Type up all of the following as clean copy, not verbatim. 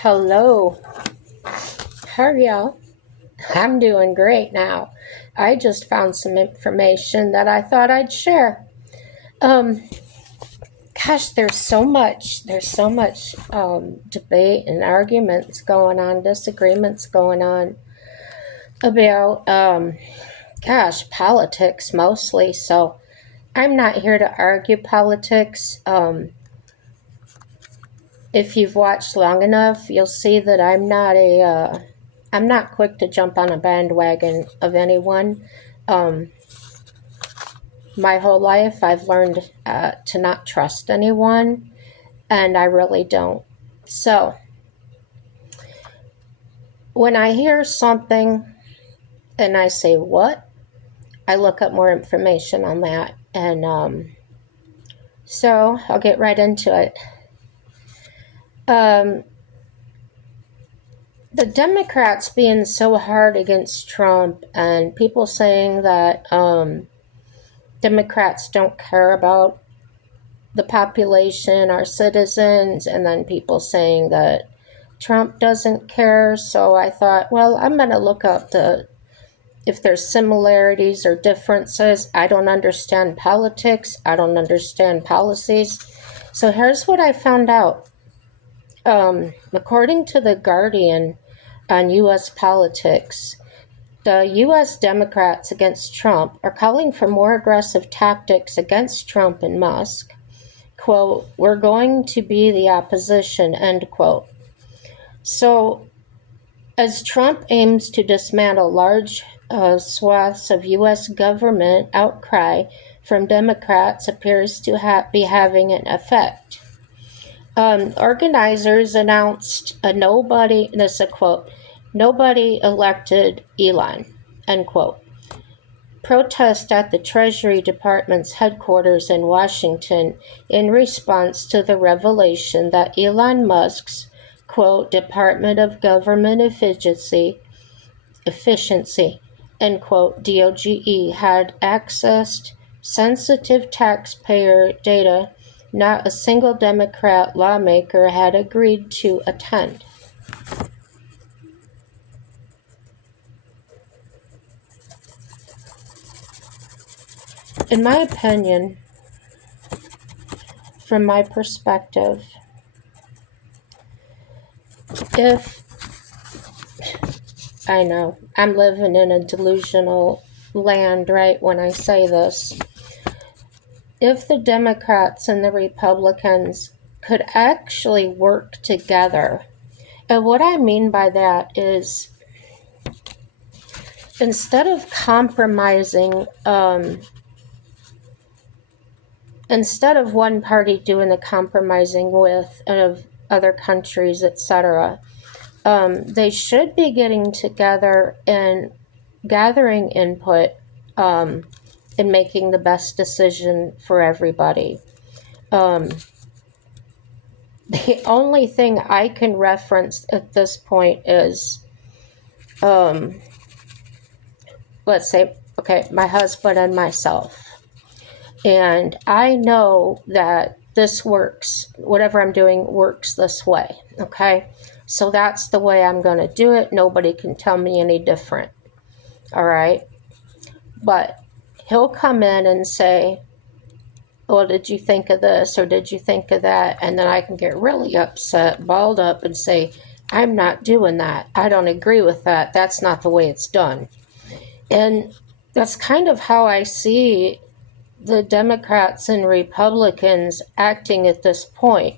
Hello, how are y'all? I'm doing great now. I just found some information that I thought I'd share. Um, Gosh, there's so much debate and arguments going on, disagreements going on about, politics mostly. So I'm not here to argue politics. If you've watched long enough, you'll see that I'm not quick to jump on a bandwagon of anyone. Um, my whole life, I've learned to not trust anyone, and I really don't. So when I hear something and I say, "What?" I look up more information on that. And so I'll get right into it. Um, the Democrats being so hard against Trump and people saying that Democrats don't care about the population, our citizens, and then people saying that Trump doesn't care. So I thought, well, I'm going to look up if there's similarities or differences. I don't understand politics. I don't understand policies. So here's what I found out. According to the Guardian on U.S. politics, the U.S. Democrats against Trump are calling for more aggressive tactics against Trump and Musk. Quote, "We're going to be the opposition," end quote. So, as Trump aims to dismantle large swaths of U.S. government, outcry from Democrats appears to be having an effect. Organizers announced this is a quote, "Nobody elected Elon," end quote. Protest at the Treasury Department's headquarters in Washington in response to the revelation that Elon Musk's, quote, "Department of Government Efficiency," end quote, DOGE, had accessed sensitive taxpayer data not a single Democrat lawmaker had agreed to attend. In my opinion, from my perspective, if I know I'm living in a delusional land, right, when I say this, if the Democrats and the Republicans could actually work together, and what I mean by that is instead of compromising, instead of one party doing the compromising with other countries, etc., they should be getting together and gathering input and making the best decision for everybody. The only thing I can reference at this point is, let's say, okay, my husband and myself. And I know that this works, whatever I'm doing works this way, okay? So that's the way I'm going to do it. Nobody can tell me any different, all right? But he'll come in and say, "Well, did you think of this or did you think of that?" And then I can get really upset, balled up, and say, "I'm not doing that. I don't agree with that. That's not the way it's done." And that's kind of how I see the Democrats and Republicans acting at this point.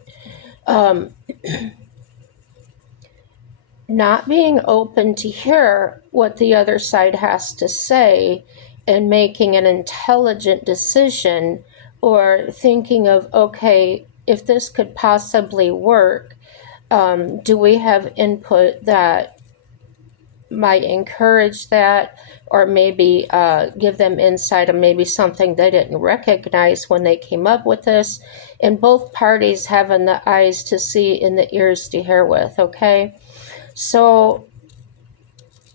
Not being open to hear what the other side has to say and making an intelligent decision, or thinking of, okay, if this could possibly work, do we have input that might encourage that, or maybe give them insight on maybe something they didn't recognize when they came up with this, and both parties having the eyes to see and the ears to hear with, okay? So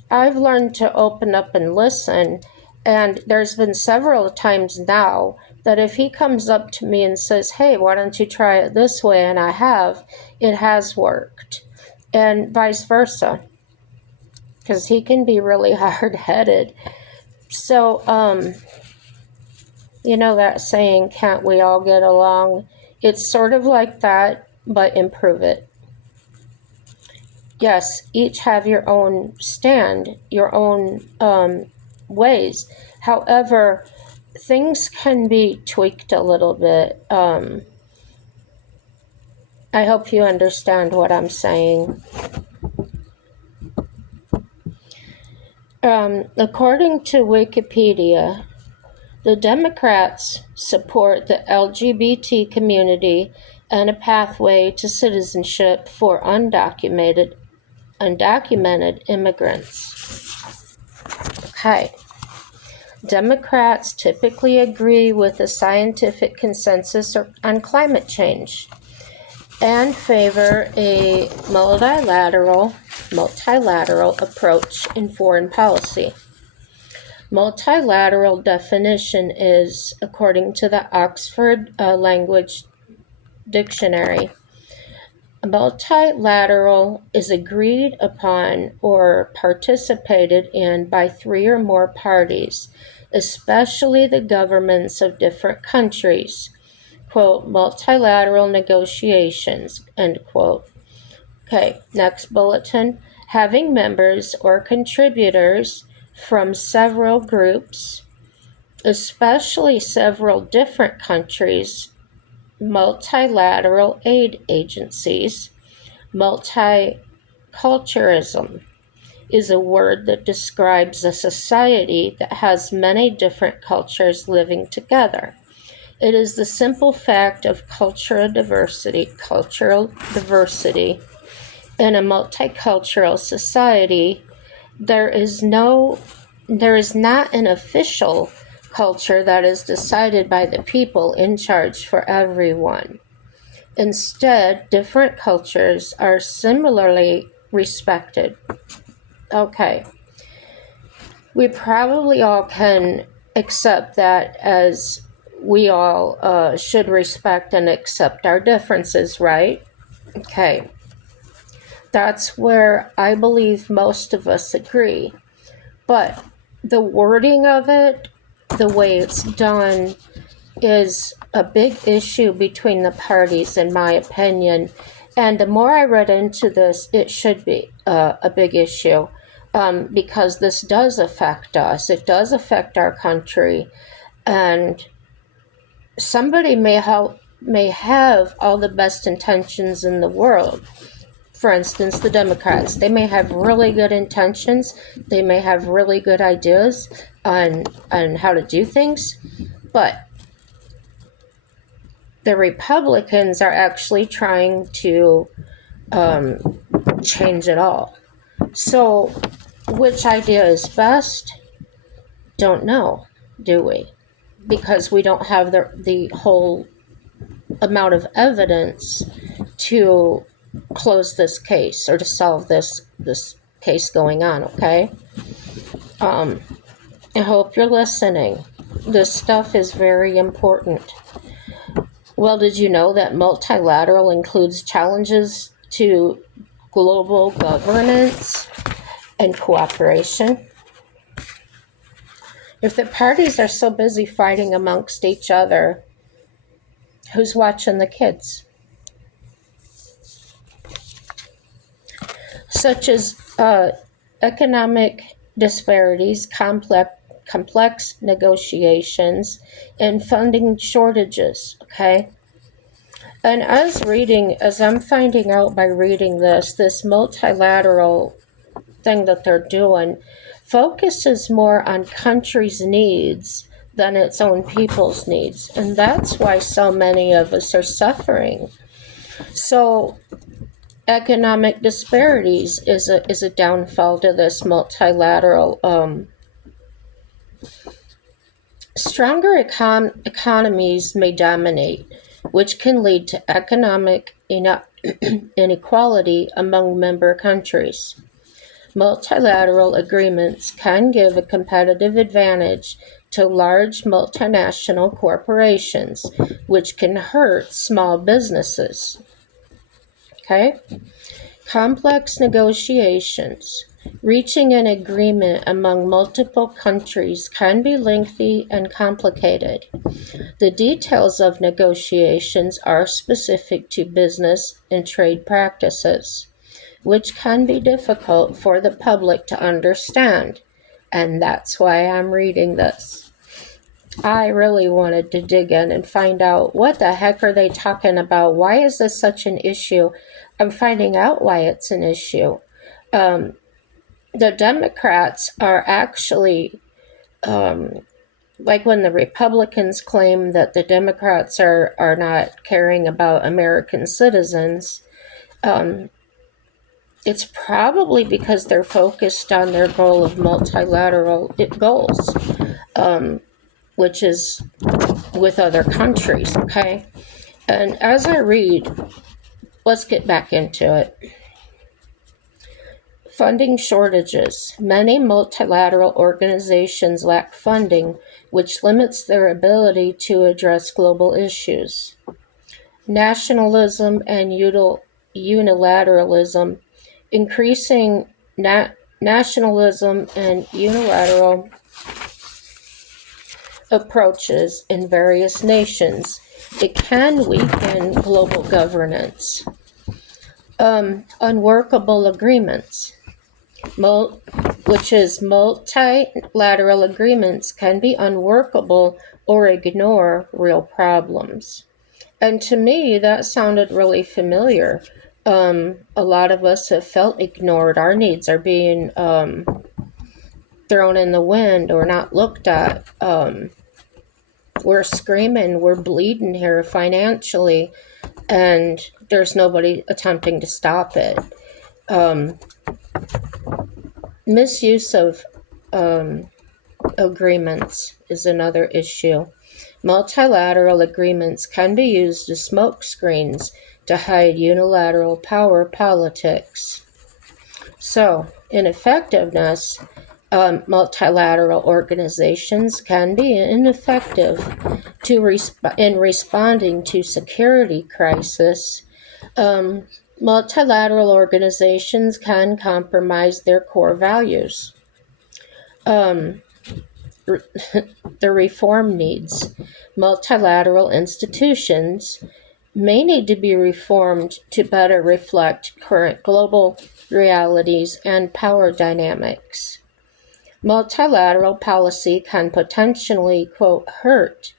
I've learned to open up and listen, and there's been several times now that if he comes up to me and says, "Hey, why don't you try it this way?" and I have, it has worked. and vice versa, because he can be really hard-headed. So, you know that saying, can't we all get along? It's sort of like that, but improve it. Yes, each have your own stand, your own ways. However, things can be tweaked a little bit. I hope you understand what I'm saying. According to Wikipedia, the Democrats support the LGBT community and a pathway to citizenship for undocumented immigrants. Okay. Democrats typically agree with the scientific consensus on climate change and favor a multilateral approach in foreign policy. Multilateral definition is, according to the Oxford Language Dictionary, multilateral is agreed upon or participated in by three or more parties, especially the governments of different countries. Quote, multilateral negotiations, end quote. Okay, next bulletin. Having members or contributors from several groups, especially several different countries, multilateral aid agencies. Multiculturalism is a word that describes a society that has many different cultures living together. It is the simple fact of cultural diversity in a multicultural society. There is not an official culture that is decided by the people in charge for everyone. Instead, different cultures are similarly respected. Okay. We probably all can accept that, as we all should respect and accept our differences, right? Okay. That's where I believe most of us agree. But the wording of it, the way it's done, is a big issue between the parties, in my opinion. And the more I read into this, it should be a big issue, because this does affect us. It does affect our country. And somebody may have all the best intentions in the world. For instance, the Democrats, they may have really good intentions. They may have really good ideas on how to do things. But the Republicans are actually trying to change it all. So, which idea is best? Don't know, do we? Because we don't have the whole amount of evidence to close this case or to solve this case going on, okay? I hope you're listening. This stuff is very important. Well, did you know that multilateral includes challenges to global governance and cooperation? If the parties are so busy fighting amongst each other, who's watching the kids? Such as economic disparities, complex negotiations, and funding shortages, okay? And as I'm finding out by reading this multilateral thing that they're doing focuses more on countries' needs than its own people's needs. And that's why so many of us are suffering. So economic disparities is a downfall to this multilateral. Stronger economies may dominate, which can lead to economic inequality among member countries. Multilateral agreements can give a competitive advantage to large multinational corporations, which can hurt small businesses. Okay? Complex negotiations. Reaching an agreement among multiple countries can be lengthy and complicated. The details of negotiations are specific to business and trade practices, which can be difficult for the public to understand. And that's why I'm reading this. I really wanted to dig in and find out what the heck are they talking about? Why is this such an issue? I'm finding out why it's an issue. The Democrats are actually, like when the Republicans claim that the Democrats are not caring about American citizens, it's probably because they're focused on their goal of multilateral goals, which is with other countries, okay? And as I read, let's get back into it. Funding shortages. Many multilateral organizations lack funding, which limits their ability to address global issues. Nationalism and unilateralism. Increasing nationalism and unilateral approaches in various nations. It can weaken global governance. Unworkable agreements, which is multilateral agreements can be unworkable or ignore real problems. And to me, that sounded really familiar. A lot of us have felt ignored. Our needs are being thrown in the wind or not looked at. We're screaming, we're bleeding here financially, and there's nobody attempting to stop it. Misuse of agreements is another issue. Multilateral agreements can be used as smokescreens to hide unilateral power politics. So, ineffectiveness, multilateral organizations can be ineffective in responding to security crisis. Multilateral organizations can compromise their core values. The reform needs. Multilateral institutions may need to be reformed to better reflect current global realities and power dynamics. Multilateral policy can potentially, quote, hurt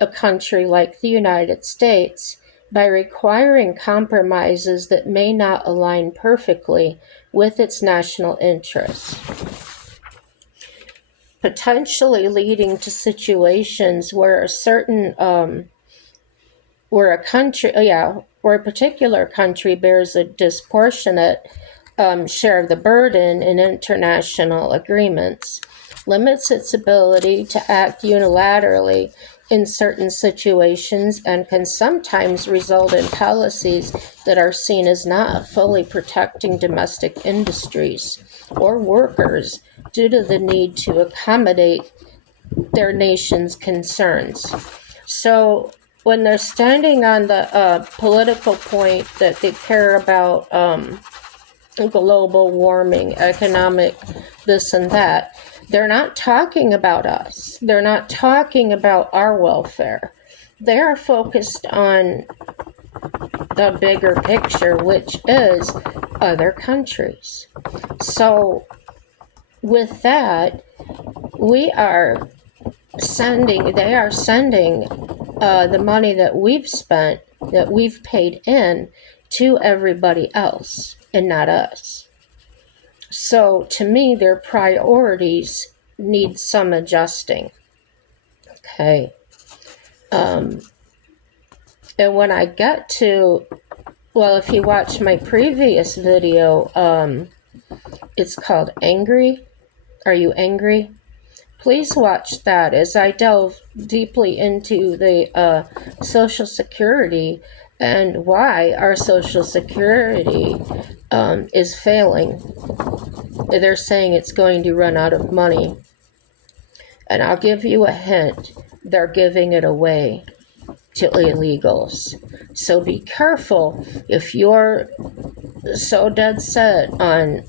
a country like the United States by requiring compromises that may not align perfectly with its national interests, potentially leading to situations where where a particular country bears a disproportionate share of the burden in international agreements, limits its ability to act unilaterally in certain situations, and can sometimes result in policies that are seen as not fully protecting domestic industries or workers due to the need to accommodate their nation's concerns. So when they're standing on the political point that they care about global warming, economic this and that, they're not talking about us. They're not talking about our welfare. They are focused on the bigger picture, which is other countries. So with that, they are sending the money that we've spent, that we've paid in, to everybody else and not us. So to me, their priorities need some adjusting. Okay. And when I get to, well, if you watch my previous video, it's called Angry. Are You Angry? Please watch that as I delve deeply into the Social Security and why our Social Security is failing. They're saying it's going to run out of money. And I'll give you a hint. They're giving it away. to illegals. So be careful if you're so dead set on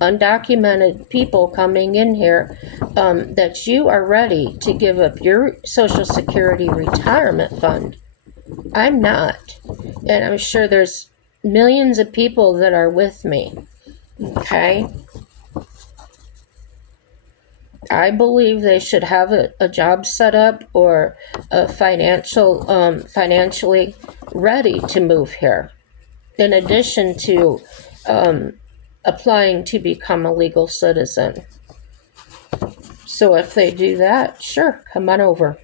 undocumented people coming in here, that you are ready to give up your Social Security retirement fund. I'm not. And I'm sure there's millions of people that are with me. Okay? I believe they should have a job set up or a financially ready to move here, in addition to applying to become a legal citizen. So if they do that, sure, come on over.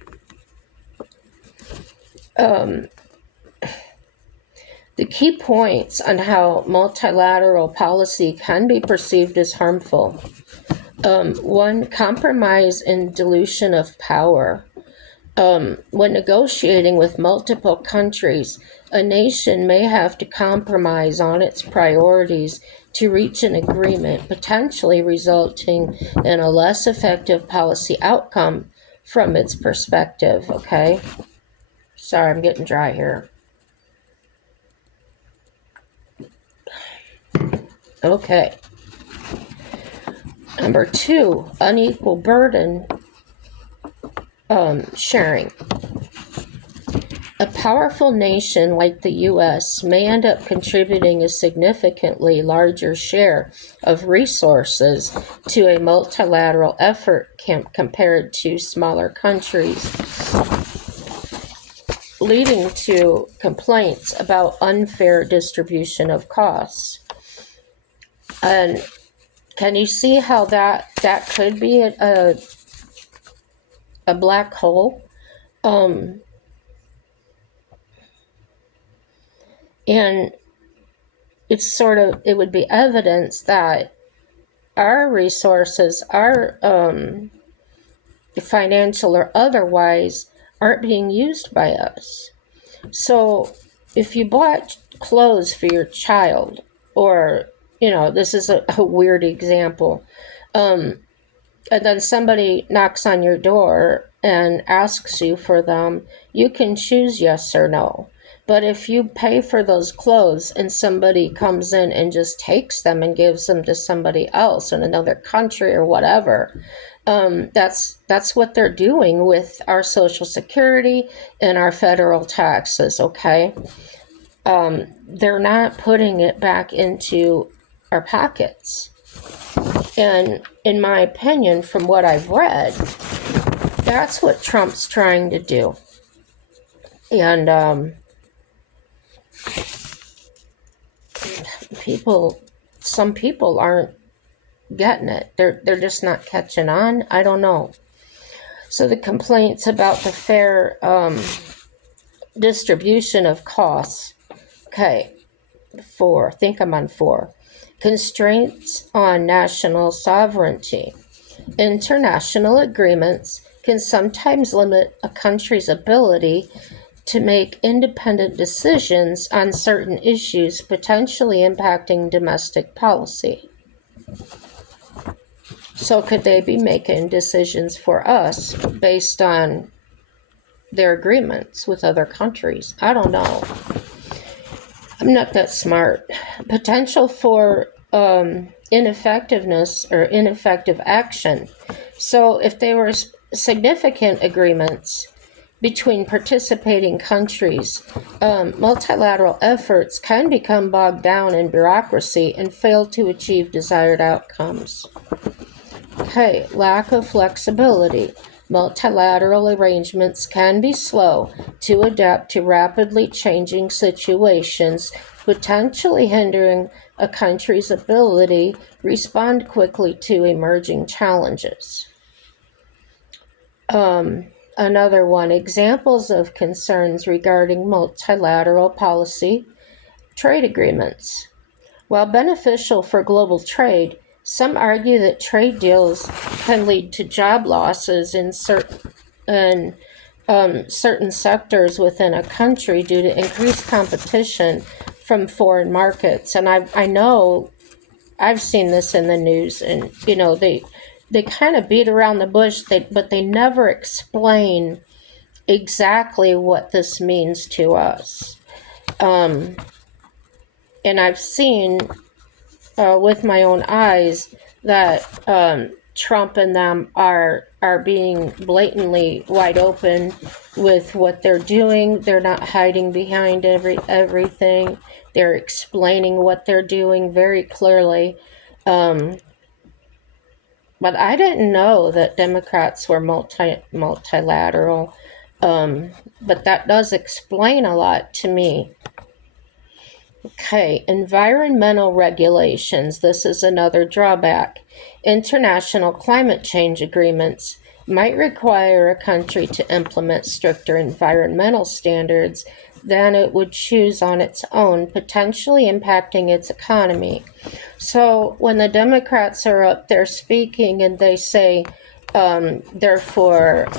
The key points on how multilateral policy can be perceived as harmful. 1, compromise and dilution of power. When negotiating with multiple countries, a nation may have to compromise on its priorities to reach an agreement, potentially resulting in a less effective policy outcome from its perspective. Okay? Sorry, I'm getting dry here. Okay. Number 2, unequal burden sharing. A powerful nation like the U.S. may end up contributing a significantly larger share of resources to a multilateral effort compared to smaller countries, leading to complaints about unfair distribution of costs. And can you see how that could be a black hole? And it would be evidence that our resources, our financial or otherwise, aren't being used by us. So if you bought clothes for your child, or, this is a weird example, and then somebody knocks on your door and asks you for them, you can choose yes or no. But if you pay for those clothes and somebody comes in and just takes them and gives them to somebody else in another country or whatever, that's what they're doing with our Social Security and our federal taxes, okay? They're not putting it back into our pockets. And in my opinion, from what I've read, that's what Trump's trying to do. And some people aren't getting it. They're just not catching on. I don't know. So the complaints about the fair distribution of costs. Okay, 4. I think I'm on 4. Constraints on national sovereignty. International agreements can sometimes limit a country's ability to make independent decisions on certain issues, potentially impacting domestic policy. So could they be making decisions for us based on their agreements with other countries? I don't know. I'm not that smart. Potential for ineffectiveness or ineffective action. So if there were significant agreements between participating countries, multilateral efforts can become bogged down in bureaucracy and fail to achieve desired outcomes. Okay, lack of flexibility. Multilateral arrangements can be slow to adapt to rapidly changing situations, potentially hindering a country's ability to respond quickly to emerging challenges. Another one, examples of concerns regarding multilateral policy, trade agreements. While beneficial for global trade, some argue that trade deals can lead to job losses in certain sectors within a country due to increased competition from foreign markets. And I know I've seen this in the news, and they kind of beat around the bush, but they never explain exactly what this means to us. And I've seen with my own eyes that Trump and them are being blatantly wide open with what they're doing. They're not hiding behind everything. They're explaining what they're doing very clearly. But I didn't know that Democrats were multilateral. But that does explain a lot to me. Okay, environmental regulations. This is another drawback. International climate change agreements might require a country to implement stricter environmental standards than it would choose on its own, potentially impacting its economy. So when the Democrats are up there speaking and they say they're for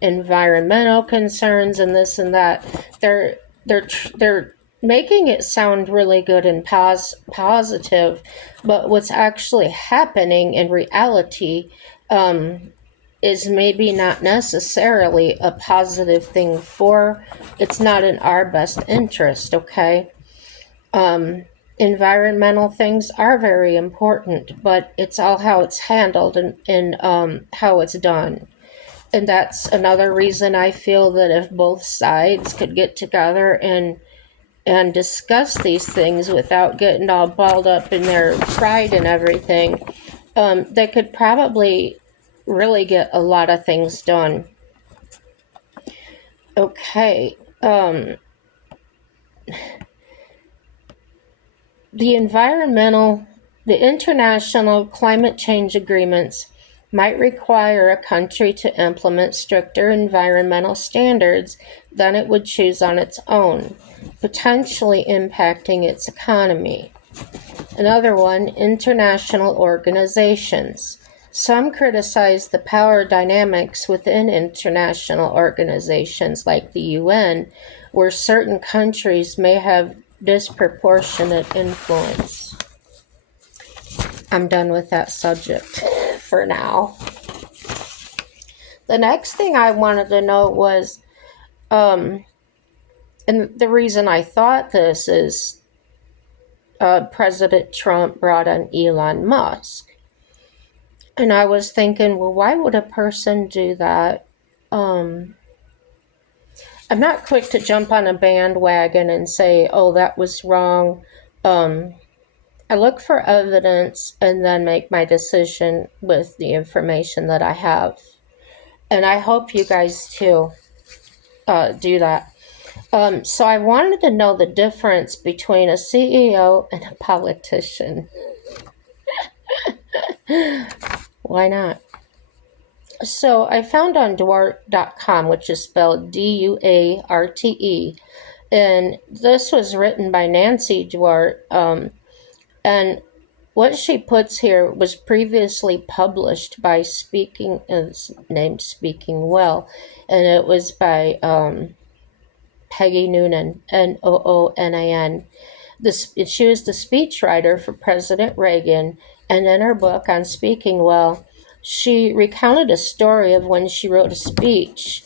environmental concerns and this and that, they're making it sound really good and positive, but what's actually happening in reality is maybe not necessarily a positive thing for. It's not in our best interest. Okay. Environmental things are very important, but it's all how it's handled and how it's done. And that's another reason I feel that if both sides could get together and discuss these things without getting all balled up in their pride and everything, they could probably really get a lot of things done. Okay. The international climate change agreements might require a country to implement stricter environmental standards than it would choose on its own, potentially impacting its economy. Another one, international organizations. Some criticize the power dynamics within international organizations like the UN, where certain countries may have disproportionate influence. I'm done with that subject for now. The next thing I wanted to know was, and the reason I thought this is President Trump brought on Elon Musk. And I was thinking, well, why would a person do that? I'm not quick to jump on a bandwagon and say, oh, that was wrong. I look for evidence and then make my decision with the information that I have. And I hope you guys too do that. So I wanted to know the difference between a CEO and a politician. Why not? So I found on Duarte.com, which is spelled Duarte, and this was written by Nancy Duarte. And what she puts here was previously published by Speaking, it's named Speaking Well, and it was by Peggy Noonan, Noonan. She was the speechwriter for President Reagan, and in her book on Speaking Well, she recounted a story of when she wrote a speech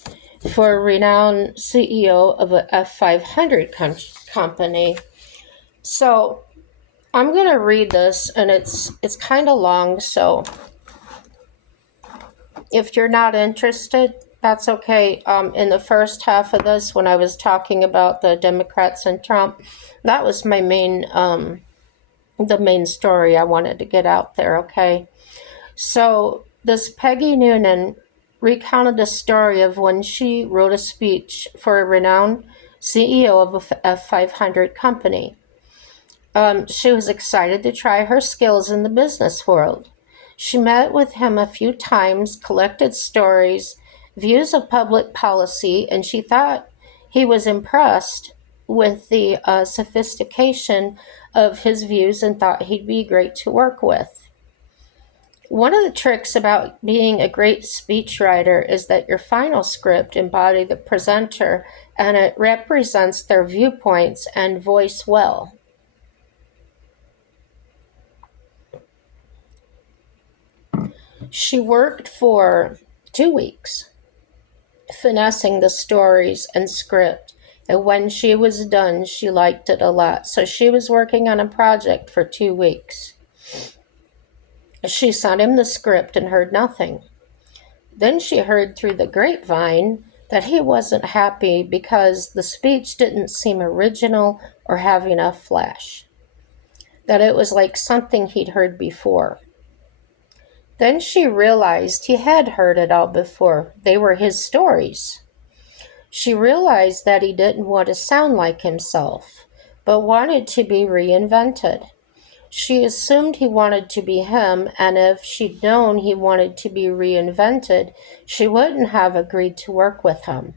for a renowned CEO of a F500 company. So I'm going to read this, and it's kind of long, so if you're not interested, that's okay. In the first half of this, when I was talking about the Democrats and Trump, that was my the main story I wanted to get out there, okay? So this Peggy Noonan recounted the story of when she wrote a speech for a renowned CEO of a F500 company. She was excited to try her skills in the business world. She met with him a few times, collected stories, views of public policy, and she thought he was impressed with the sophistication of his views and thought he'd be great to work with. One of the tricks about being a great speechwriter is that your final script embodies the presenter and it represents their viewpoints and voice well. She worked for 2 weeks finessing the stories and script. And when she was done, she liked it a lot. So she was working on a project for 2 weeks. She sent him the script and heard nothing. Then she heard through the grapevine that he wasn't happy because the speech didn't seem original or have enough flash, that it was like something he'd heard before. Then she realized he had heard it all before. They were his stories. She realized that he didn't want to sound like himself, but wanted to be reinvented. She assumed he wanted to be him, and if she'd known he wanted to be reinvented, she wouldn't have agreed to work with him.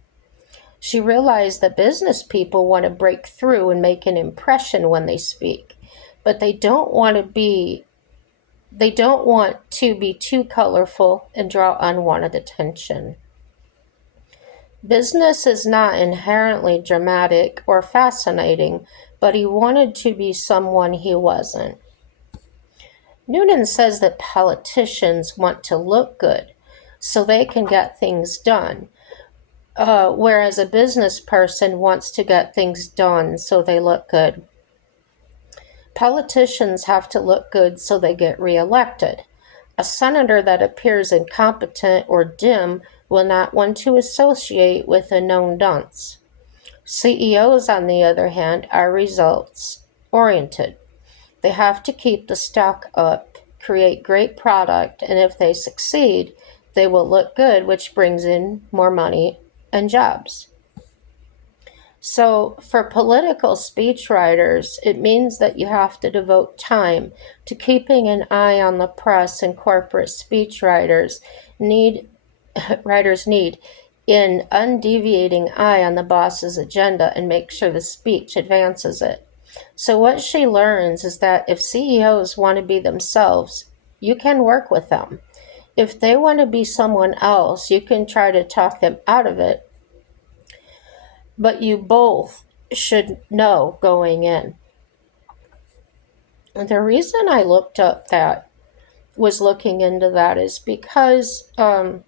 She realized that business people want to break through and make an impression when they speak, but they don't want to be too colorful and draw unwanted attention. Business is not inherently dramatic or fascinating, but he wanted to be someone he wasn't. Noonan says that politicians want to look good so they can get things done, whereas a business person wants to get things done so they look good. Politicians have to look good so they get reelected. A senator that appears incompetent or dim will not want to associate with a known dunce. CEOs, on the other hand, are results-oriented. They have to keep the stock up, create great product, and if they succeed, they will look good, which brings in more money and jobs. So for political speechwriters, it means that you have to devote time to keeping an eye on the press and corporate speechwriters need in undeviating eye on the boss's agenda and make sure the speech advances it. So what she learns is that if CEOs want to be themselves, you can work with them. If they want to be someone else, you can try to talk them out of it. But you both should know going in. And the reason I was looking into that is because Elon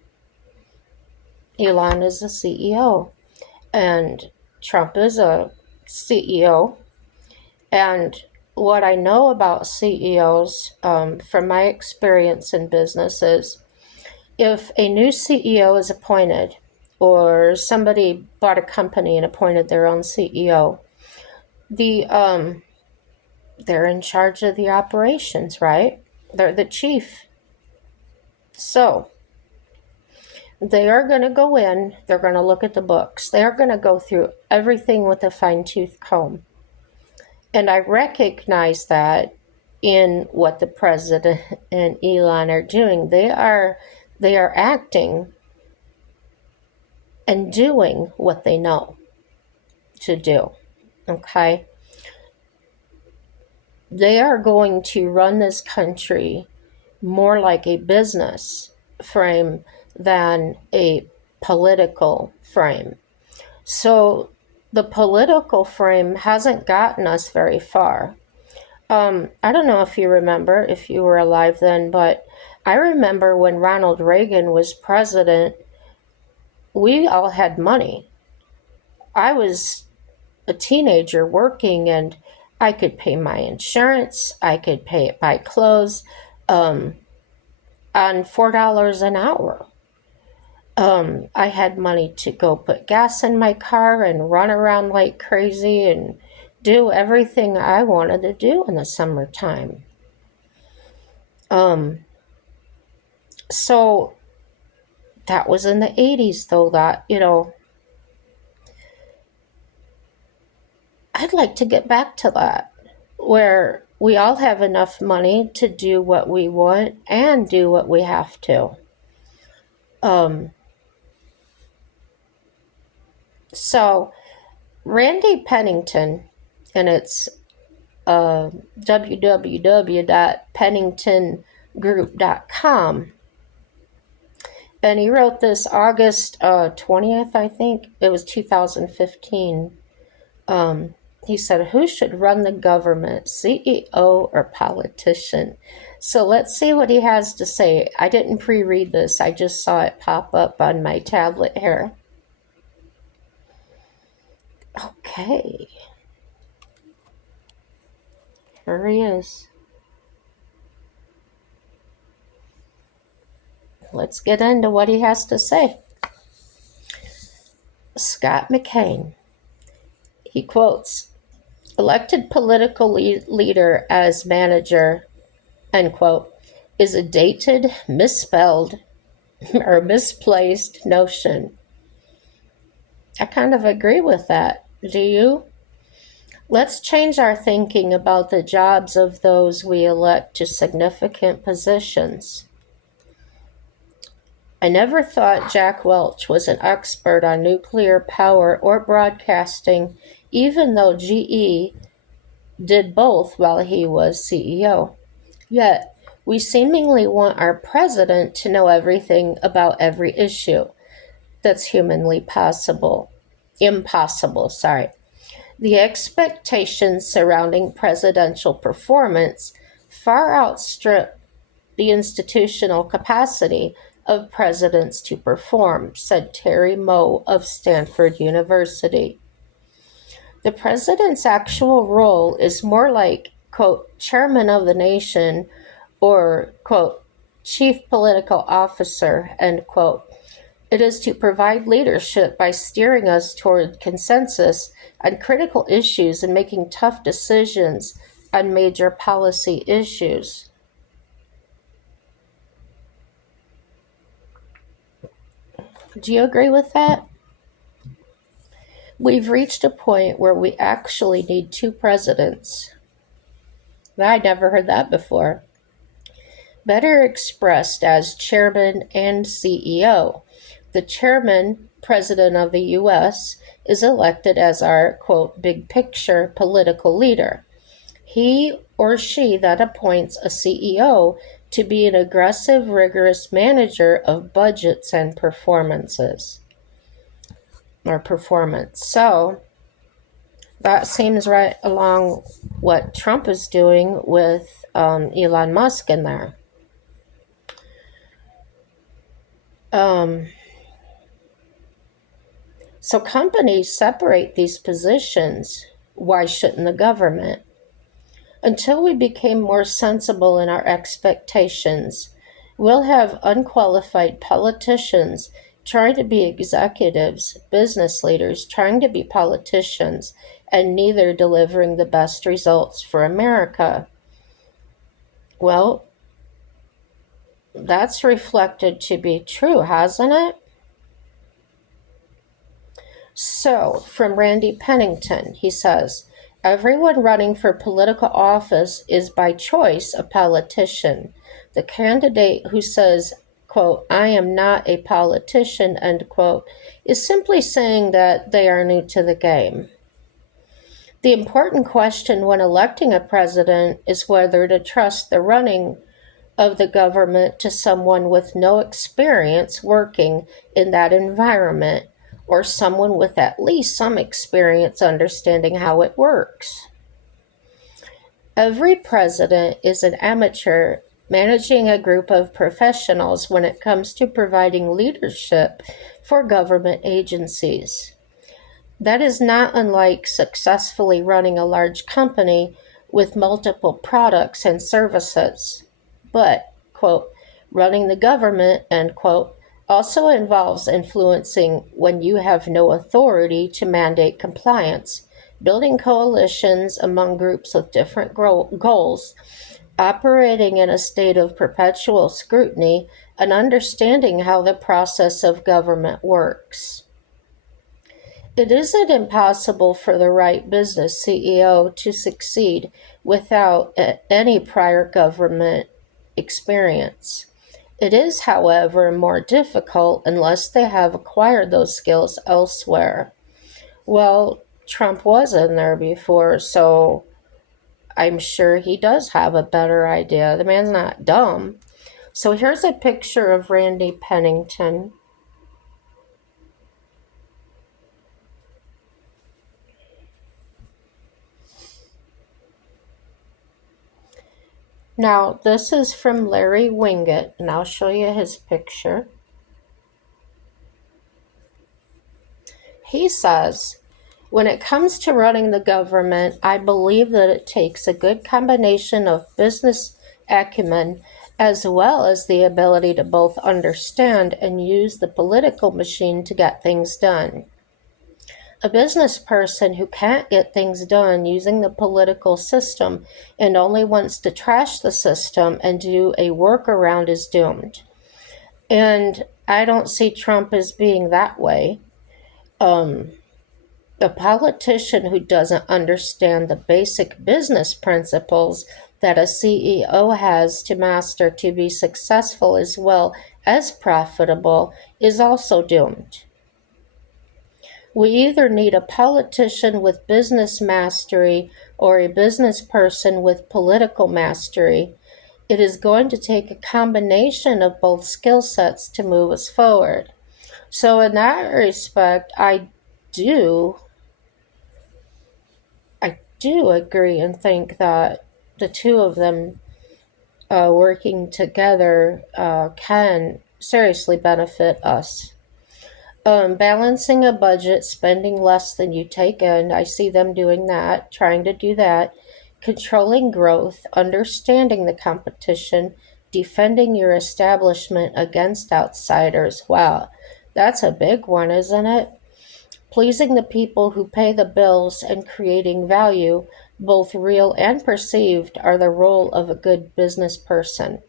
is a CEO and Trump is a CEO. And what I know about CEOs from my experience in business is if a new CEO is appointed or somebody bought a company and appointed their own CEO, they're in charge of the operations, right? They're the chief. So they are going to go in, they're going to look at the books. They're going to go through everything with a fine-tooth comb. And I recognize that in what the president and Elon are doing. They are acting and doing what they know to do. Okay? They are going to run this country more like a business frame than a political frame. So the political frame hasn't gotten us very far. I don't know if you remember, if you were alive then, but I remember when Ronald Reagan was president, we all had money. I was a teenager working and I could pay my insurance, I could buy clothes on $4 an hour. I had money to go put gas in my car and run around like crazy and do everything I wanted to do in the summertime. So that was in the 80s, though, that, I'd like to get back to that, where we all have enough money to do what we want and do what we have to. So Randy Pennington, and it's www.penningtongroup.com, and he wrote this August 20th, I think. It was 2015. He said, who should run the government, CEO or politician? So let's see what he has to say. I didn't pre-read this. I just saw it pop up on my tablet here. Okay, here he is. Let's get into what he has to say. Scott McCain. He quotes, elected political leader as manager, end quote, is a dated, misspelled, or misplaced notion. I kind of agree with that. Do you? Let's change our thinking about the jobs of those we elect to significant positions. I never thought Jack Welch was an expert on nuclear power or broadcasting, even though GE did both while he was CEO. Yet, we seemingly want our president to know everything about every issue that's humanly possible. Impossible, sorry. The expectations surrounding presidential performance far outstrip the institutional capacity of presidents to perform, said Terry Moe of Stanford University. The president's actual role is more like, quote, chairman of the nation or, quote, chief political officer, end quote. It is to provide leadership by steering us toward consensus on critical issues and making tough decisions on major policy issues. Do you agree with that? We've reached a point where we actually need two presidents. I never heard that before. Better expressed as chairman and CEO. The chairman, president of the U.S., is elected as our, quote, big picture political leader. He or she that appoints a CEO to be an aggressive, rigorous manager of budgets and performances or performance. So that seems right along what Trump is doing with Elon Musk in there. So companies separate these positions. Why shouldn't the government? Until we became more sensible in our expectations, we'll have unqualified politicians trying to be executives, business leaders trying to be politicians, and neither delivering the best results for America. Well, that's reflected to be true, hasn't it? So, from Randy Pennington, he says, everyone running for political office is by choice a politician. The candidate who says, quote, I am not a politician, end quote, is simply saying that they are new to the game. The important question when electing a president is whether to trust the running of the government to someone with no experience working in that environment or someone with at least some experience understanding how it works. Every president is an amateur managing a group of professionals when it comes to providing leadership for government agencies. That is not unlike successfully running a large company with multiple products and services. But, quote, running the government, end quote, also involves influencing when you have no authority to mandate compliance, building coalitions among groups with different goals, operating in a state of perpetual scrutiny, and understanding how the process of government works. It isn't impossible for the right business CEO to succeed without any prior government experience. It is, however, more difficult unless they have acquired those skills elsewhere. Well, Trump was in there before, so I'm sure he does have a better idea. The man's not dumb. So here's a picture of Randy Pennington. Now, this is from Larry Winget, and I'll show you his picture. He says, When it comes to running the government, I believe that it takes a good combination of business acumen as well as the ability to both understand and use the political machine to get things done. A business person who can't get things done using the political system and only wants to trash the system and do a workaround is doomed. And I don't see Trump as being that way. A politician who doesn't understand the basic business principles that a CEO has to master to be successful as well as profitable is also doomed. We either need a politician with business mastery or a business person with political mastery. It is going to take a combination of both skill sets to move us forward. So, in that respect, I do agree and think that the two of them working together can seriously benefit us. Balancing a budget, spending less than you take in, I see them doing that, trying to do that. Controlling growth, understanding the competition, defending your establishment against outsiders. Wow, that's a big one, isn't it? Pleasing the people who pay the bills and creating value, both real and perceived, are the role of a good business person.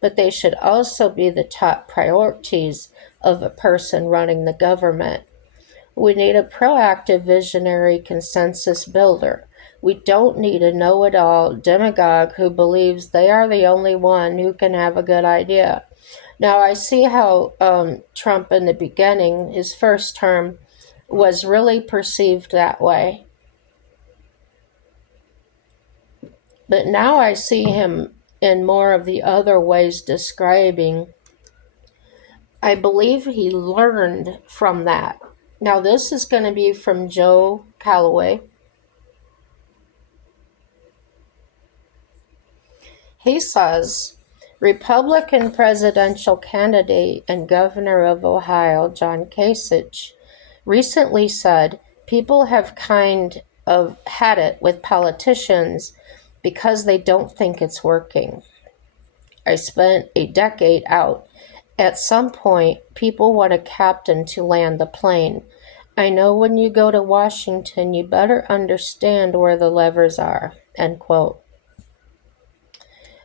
But they should also be the top priorities of a person running the government. We need a proactive, visionary consensus builder. We don't need a know it all demagogue who believes they are the only one who can have a good idea. Now, I see how Trump in the beginning, his first term, was really perceived that way. But now I see him in more of the other ways describing. I believe he learned from that. Now, this is going to be from Joe Calloway. He says, Republican presidential candidate and governor of Ohio, John Kasich, recently said people have kind of had it with politicians because they don't think it's working. I spent a decade out. At some point, people want a captain to land the plane. I know when you go to Washington, you better understand where the levers are, end quote.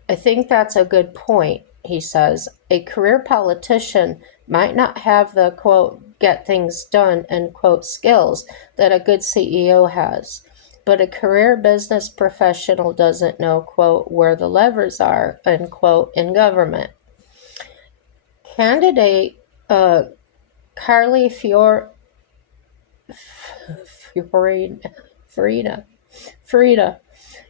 I think that's a good point, he says. A career politician might not have the, quote, get things done, end quote, skills that a good CEO has. But a career business professional doesn't know, quote, where the levers are, end quote, in government. Candidate Carly Frieda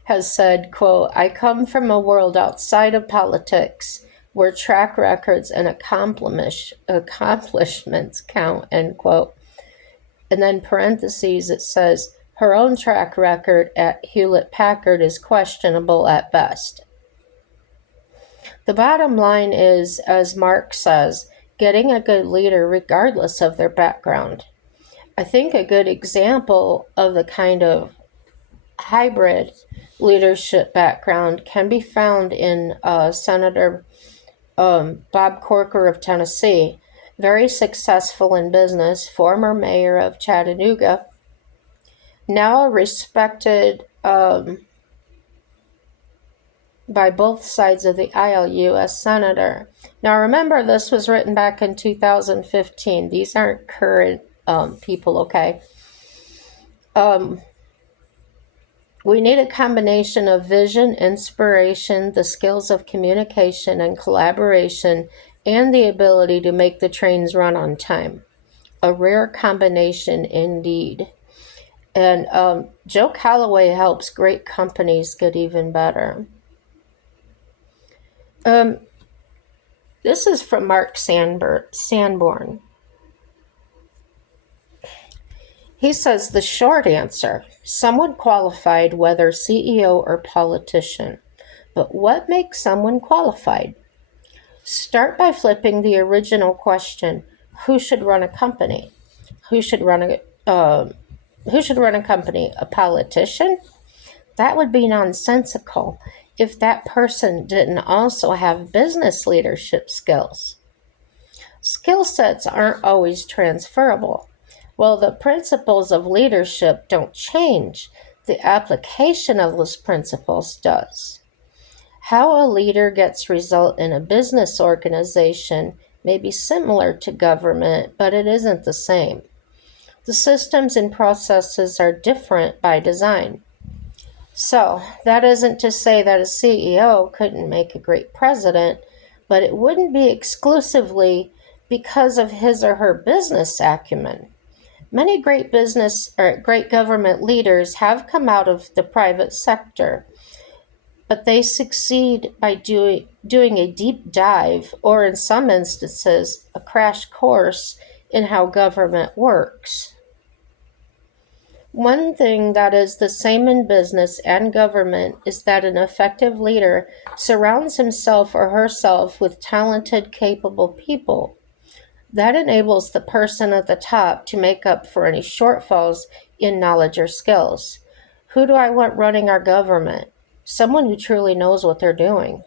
has said, quote, I come from a world outside of politics where track records and accomplishments count, end quote. And then parentheses, it says, her own track record at Hewlett-Packard is questionable at best. The bottom line is, as Mark says, getting a good leader regardless of their background. I think a good example of the kind of hybrid leadership background can be found in Senator Bob Corker of Tennessee, very successful in business, former mayor of Chattanooga, now respected by both sides of the aisle U.S. Senator. Now remember, this was written back in 2015. These aren't current people, okay? We need a combination of vision, inspiration, the skills of communication and collaboration, and the ability to make the trains run on time. A rare combination indeed. And Joe Calloway helps great companies get even better. This is from Mark Sanborn. He says the short answer, someone qualified, whether CEO or politician. But what makes someone qualified? Start by flipping the original question, who should run a company? Who should run Who should run a company? A politician? That would be nonsensical if that person didn't also have business leadership skills. Skill sets aren't always transferable. Well, the principles of leadership don't change. The application of those principles does. How a leader gets result in a business organization may be similar to government, but it isn't the same. The systems and processes are different by design. So, that isn't to say that a CEO couldn't make a great president, but it wouldn't be exclusively because of his or her business acumen. Many great business or great government leaders have come out of the private sector, but they succeed by doing a deep dive, or in some instances, a crash course in how government works. One thing that is the same in business and government is that an effective leader surrounds himself or herself with talented, capable people. That enables the person at the top to make up for any shortfalls in knowledge or skills. Who do I want running our government? Someone who truly knows what they're doing.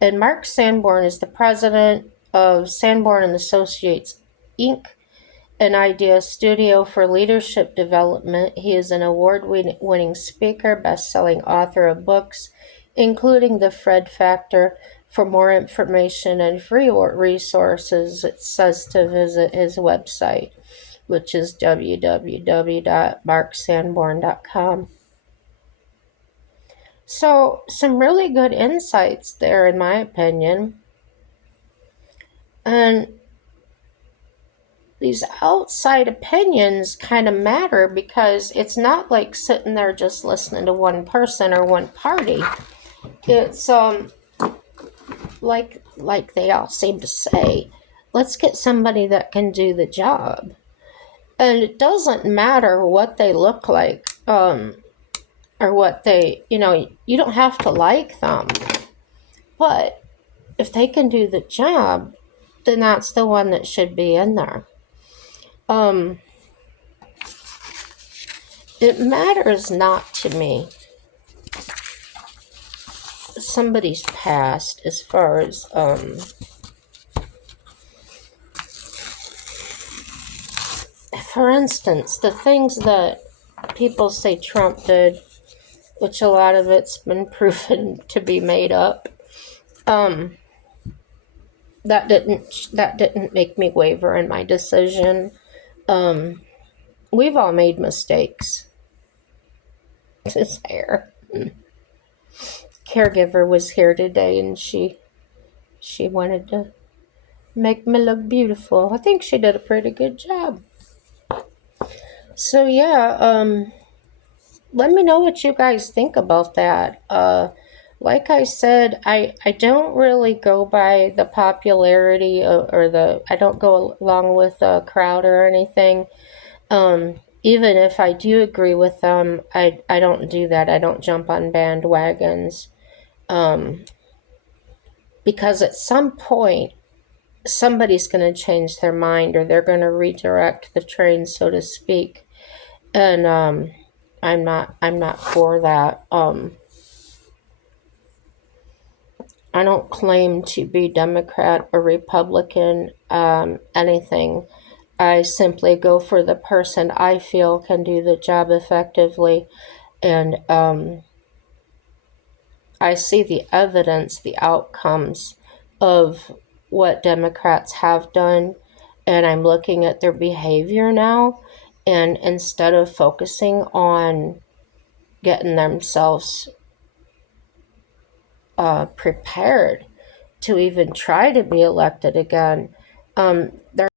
And Mark Sanborn is the president of Sanborn and Associates, Inc., an idea studio for leadership development. He is an award-winning speaker, best-selling author of books, including The Fred Factor. For more information and free resources, it says to visit his website, which is www.marksanborn.com. So, some really good insights there, in my opinion. And these outside opinions kind of matter because it's not like sitting there just listening to one person or one party. It's like they all seem to say, let's get somebody that can do the job. And it doesn't matter what they look like, or what they, you don't have to like them. But if they can do the job, then that's the one that should be in there. It matters not to me somebody's past as far as for instance, the things that people say Trump did, which a lot of it's been proven to be made up, that didn't make me waver in my decision. We've all made mistakes. His hair. Caregiver was here today, and she wanted to make me look beautiful. I think she did a pretty good job. So yeah, let me know what you guys think about that. Like I said, I don't really go by the popularity or I don't go along with the crowd or anything. Even if I do agree with them, I don't do that. I don't jump on bandwagons. Because at some point, somebody's going to change their mind, or they're going to redirect the train, so to speak. And I'm not for that. I don't claim to be Democrat or Republican, anything. I simply go for the person I feel can do the job effectively, and I see the evidence, the outcomes of what Democrats have done, and I'm looking at their behavior now, and instead of focusing on getting themselves prepared to even try to be elected again, they're